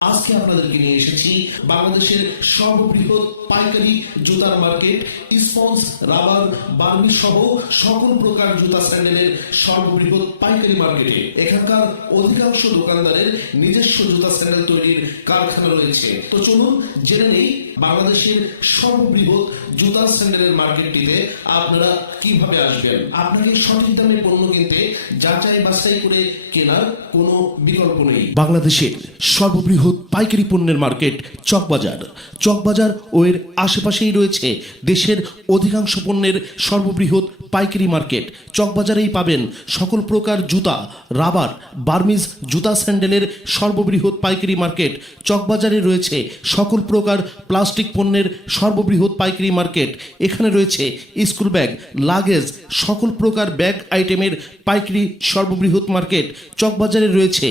Us আজকে আপনাদেরকে নিয়ে এসেছি বাংলাদেশের সর্ববৃহৎ পাইকারি জুতার মার্কেট স্পঞ্জ রাবার, বার্মি সহ সকল প্রকার জুতা স্যান্ডেলের সর্ববৃহৎ পাইকারি মার্কেটে। এখানকার অধিকাংশ দোকানদারের নিজস্ব জুতা স্যান্ডেল তৈরির কারখানা রয়েছে। তো চলুন জেনে নেই বাংলাদেশের সর্ববৃহৎ জুতা স্যান্ডেলের মার্কেটটিতে আপনারা কীভাবে আসবেন। আপনাকে সঠিক দামে পণ্য কিনতে যাচাই বাছাই করে কেনার কোনো বিকল্প নেই। বাংলাদেশের সর্ববৃহৎ পাইকারি পণ্যের মার্কেট চকবাজার। চকবাজার ও এর আশেপাশেই রয়েছে দেশের অধিকাংশ পণ্যের সর্ববৃহৎ পাইকারি মার্কেট। চকবাজারেই পাবেন সকল প্রকার জুতা, রাবার, বার্মিজ জুতা স্যান্ডেলের সর্ববৃহৎ পাইকারি মার্কেট। চকবাজারে রয়েছে সকল প্রকার প্লাস্টিক পণ্যের সর্ববৃহৎ পাইকারি মার্কেট। এখানে রয়েছে স্কুল ব্যাগ, লাগেজ, সকল প্রকার ব্যাগ আইটেমের পাইকারি সর্ববৃহৎ মার্কেট। চকবাজারে রয়েছে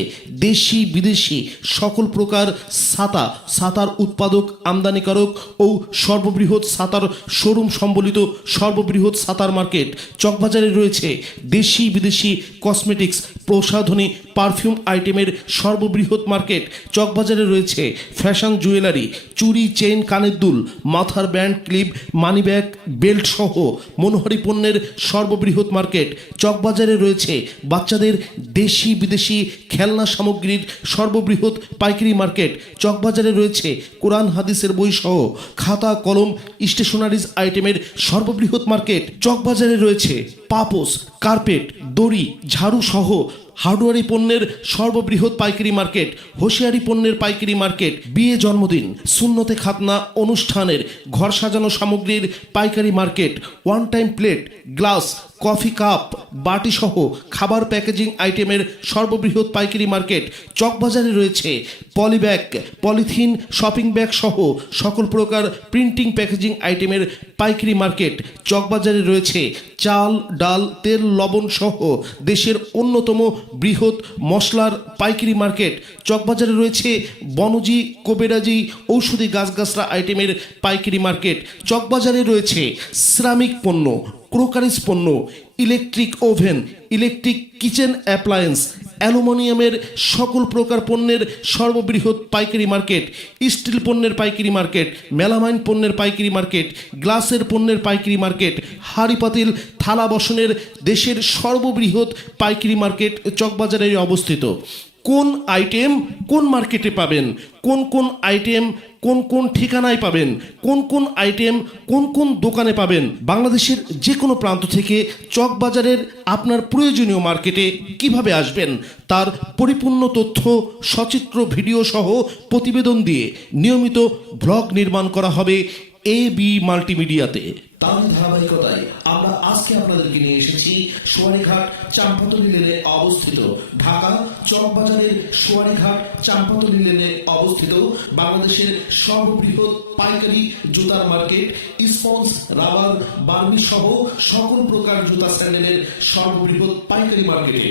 দেশি বিদেশি সকল প্রকার ছাতা সাতার উৎপাদক আমদানিকারক ও সর্ববৃহৎ সাতার শোরুম সম্বলিত সর্ববৃহৎ সাতার মার্কেট চকবাজারে রয়েছে দেশি বিদেশি কসমেটিক্স প্রসাধনী পারফিউম আইটেমের সর্ববৃহৎ মার্কেট চকবাজারে রয়েছে ফ্যাশন জুয়েলারি, চুরি, চেইন, কানের দুল, মাথার ব্যান্ড, ক্লিপ, মানিব্যাগ, বেল্ট সহ মনোহারি পণ্যের সর্ববৃহৎ মার্কেট চকবাজারে রয়েছে বাচ্চাদের দেশি বিদেশি খেলনা সামগ্রীর সর্ববৃহৎ পাইকারি মার্কেট চকবাজারে রয়েছে কোরআন, হাদিসের বই সহ খাতা, কলম, স্টেশনারিজ আইটেমের সর্ববৃহৎ মার্কেট চকবাজারে রয়েছে। পাপোস কার্পেট, দড়ি, ঝাড়ু সহ হার্ডওয়ারি পণ্যের সর্ববৃহৎ পাইকারি মার্কেট, হোশিয়ারি পণ্যের পাইকারি মার্কেট, বিয়ে জন্মদিন শূন্যতে খাতনা অনুষ্ঠানের ঘর সাজানো সামগ্রীর পাইকারি market one time plate glass coffee cup, বাটি সহ খাবার প্যাকেজিং আইটেমের সর্ববৃহৎ পাইকারি মার্কেট চকবাজারে রয়েছে। পলিব্যাগ, পলিথিন, শপিং ব্যাগ সহ সকল প্রকার প্রিন্টিং প্যাকেজিং আইটেমের পাইকারি মার্কেট চকবাজারে রয়েছে। চাল, ডাল, তেল, লবণ সহ দেশের অন্যতম বৃহৎ মশলার পাইকারি মার্কেট চকবাজারে রয়েছে। বনজি, কোবেরাজি, ঔষধি গাছগাছরা আইটেমের পাইকারি মার্কেট চকবাজারে রয়েছে। শ্রমিক পণ্য ক্রোকারিজ পণ্য, electric oven, electric kitchen appliance, অ্যালুমিনিয়ামের সকল প্রকার পণ্যের সর্ববৃহৎ পাইকারি মার্কেট, স্টিল পণ্যের পাইকারি মার্কেট, মেলামাইন পণ্যের পাইকারি মার্কেট, গ্লাসের পণ্যের পাইকারি মার্কেট হাড়ি পাতিল থালা বসনের দেশের সর্ববৃহৎ পাইকারি মার্কেট চকবাজারে অবস্থিত। কোন আইটেম কোন মার্কেটে পাবেন? কোন কোন আইটেম কোন কোন ঠিকানায় পাবেন? কোন কোন আইটেম কোন কোন দোকানে পাবেন? বাংলাদেশের যে কোনো প্রান্ত থেকে চকবাজারের আপনার প্রয়োজনীয় মার্কেটে কীভাবে আসবেন? তার পরিপূর্ণ তথ্য, সচিত্র ভিডিও সহ প্রতিবেদন দিয়ে নিয়মিত ব্লগ নির্মাণ করা হবে এ বি মাল্টিমিডিয়াতে তার ধারাবাহিকতায় আমরা আজকে আপনাদেরকে নিয়ে এসেছি সোয়ারিঘাট চাম্পাতলি লেনে অবস্থিত। ঢাকা চকবাজারের সোয়ারিঘাট চাম্পাতলি লেনে অবস্থিত। বাংলাদেশের সর্ববৃহৎ পাইকারি জুতার মার্কেট স্পঞ্জ রাবার, বার্মি সহ সকল প্রকার জুতা স্যান্ডেলের সর্ববৃহৎ পাইকারি মার্কেটে।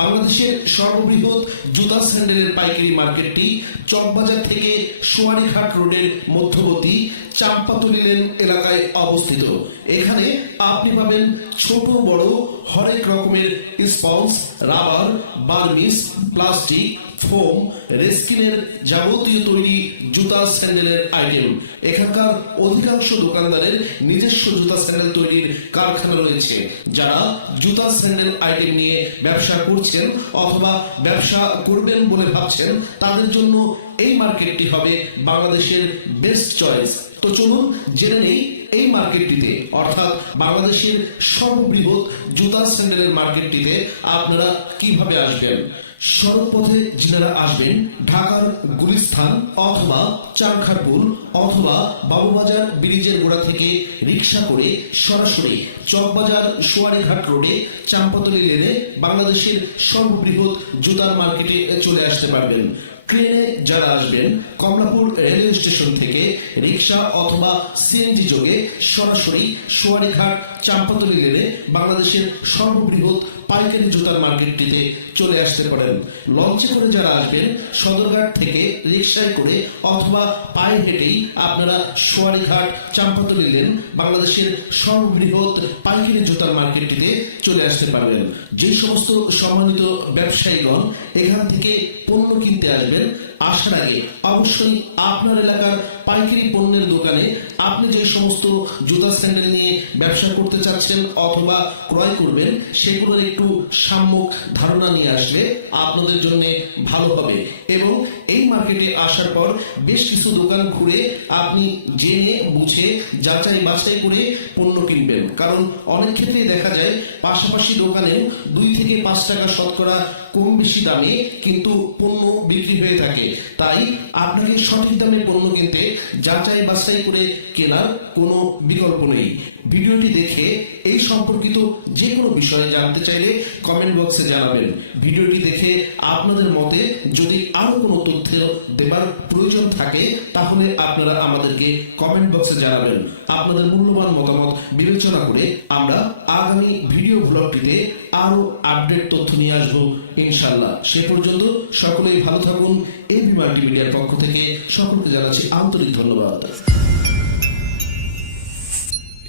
বাংলাদেশের সর্ববৃহৎ জুতা স্যান্ডেলের পাইকারি মার্কেটটি চকবাজার থেকে সোয়ারিঘাট রোডের মধ্যবর্তী চাম্পাতলি লেন এলাকায় অবস্থিত। এখানে আপনি পাবেন ছোট বড় হরেক রকমের sponge rubber Burmese plastic foam রেস্কিনের যাবতীয় তৈরি জুতা স্যান্ডেলের আইটেম। এখানকার অধিকাংশ দোকানদারের নিজস্ব জুতা স্যান্ডেল তৈরির কারখানা রয়েছে, যারা জুতা স্যান্ডেল আইটেম নিয়ে ব্যবসা করছেন অথবা ব্যবসা করবেন বলে ভাবছেন, তাদের জন্য এই মার্কেটটি হবে বাংলাদেশের বেস্ট চয়েস তো চলুন জেনে নেই এই মার্কেটটিতে, অর্থাৎ বাংলাদেশের সর্ববৃহৎ জুতা স্যান্ডেলের মার্কেটটিতে আপনারা কীভাবে আসবেন। সড়কপথে যিনারা আসবেন, ঢাকার গুলিস্থান অথবা চারখারপুল অথবা বাবুবাজার ব্রিজের গোড়া থেকে রিক্সা করে সরাসরি চকবাজার সোয়ারিঘাট রোডে চাম্পাতলি লেনে বাংলাদেশের সর্ববৃহৎ জুতার মার্কেটে চলে আসতে পারবেন। ট্রেনে যারা আসবেন, কমলাপুর রেলওয়ে স্টেশন থেকে রিক্সা অথবা সিএনজি যোগে সরাসরি সোয়ারিঘাট চাম্পাতলি লেনে বাংলাদেশের সর্ববৃহৎ পাইকারি জুতার মার্কেটটিতে চলে আসতে পারেন। লঞ্চে করে যারা আসবেন, সদরঘাট থেকে রিক্সায় করে অথবা পায়ে হেঁটেই আপনারা সোয়ারিঘাট চাম্পাতলি লেন বাংলাদেশের সর্ববৃহৎ পাইকারি জুতার মার্কেটটিতে চলে আসতে পারবেন। যে সমস্ত সম্মানিত ব্যবসায়ীগণ এখান থেকে পণ্য কিনতে আসবেন, আসার আগে অবশ্যই আপনার এলাকার পাইকারি পণ্যের দোকানে আপনি যে সমস্ত জুতা স্যান্ডেল নিয়ে ব্যবসা করতে চাচ্ছেন অথবা ক্রয় করবেন সেগুলোর একটু সাম্যক ধারণা নিয়ে আসলে আপনাদের জন্য ভালো হবে। এবং এই মার্কেটে আসার পর বেশ কিছু দোকান ঘুরে আপনি জেনে, বুঝে, যাচাই বাছাই করে পণ্য কিনবেন। কারণ অনেক ক্ষেত্রেই দেখা যায়, পাশাপাশি দোকানেও দুই থেকে পাঁচ টাকা শতকরা কম বেশি দামে কিন্তু পণ্য বিক্রি হয়ে থাকে। তাই আপনাকে সঠিক দামে পণ্য কিনতে যাচাই বাছাই করে কেনার কোনো বিকল্প নেই। ভিডিওটি দেখে এই সম্পর্কিত যে কোনো বিষয়ে জানতে চাইলে কমেন্ট বক্সে জানাবেন। ভিডিওটি দেখে আপনাদের মতে যদি আরও কোনো তথ্য দেবার প্রয়োজন থাকে, তাহলে আপনারা আমাদেরকে কমেন্ট বক্সে জানাবেন। আপনাদের মূল্যবান মতামত বিবেচনা করে আমরা আগামী ভিডিও ব্লগটিতে আরও আপডেট তথ্য নিয়ে আসব ইনশাল্লাহ সে পর্যন্ত সকলেই ভালো থাকুন। এই বিমান মিডিয়ার পক্ষ থেকে সকলকে জানাচ্ছি আন্তরিক ধন্যবাদ।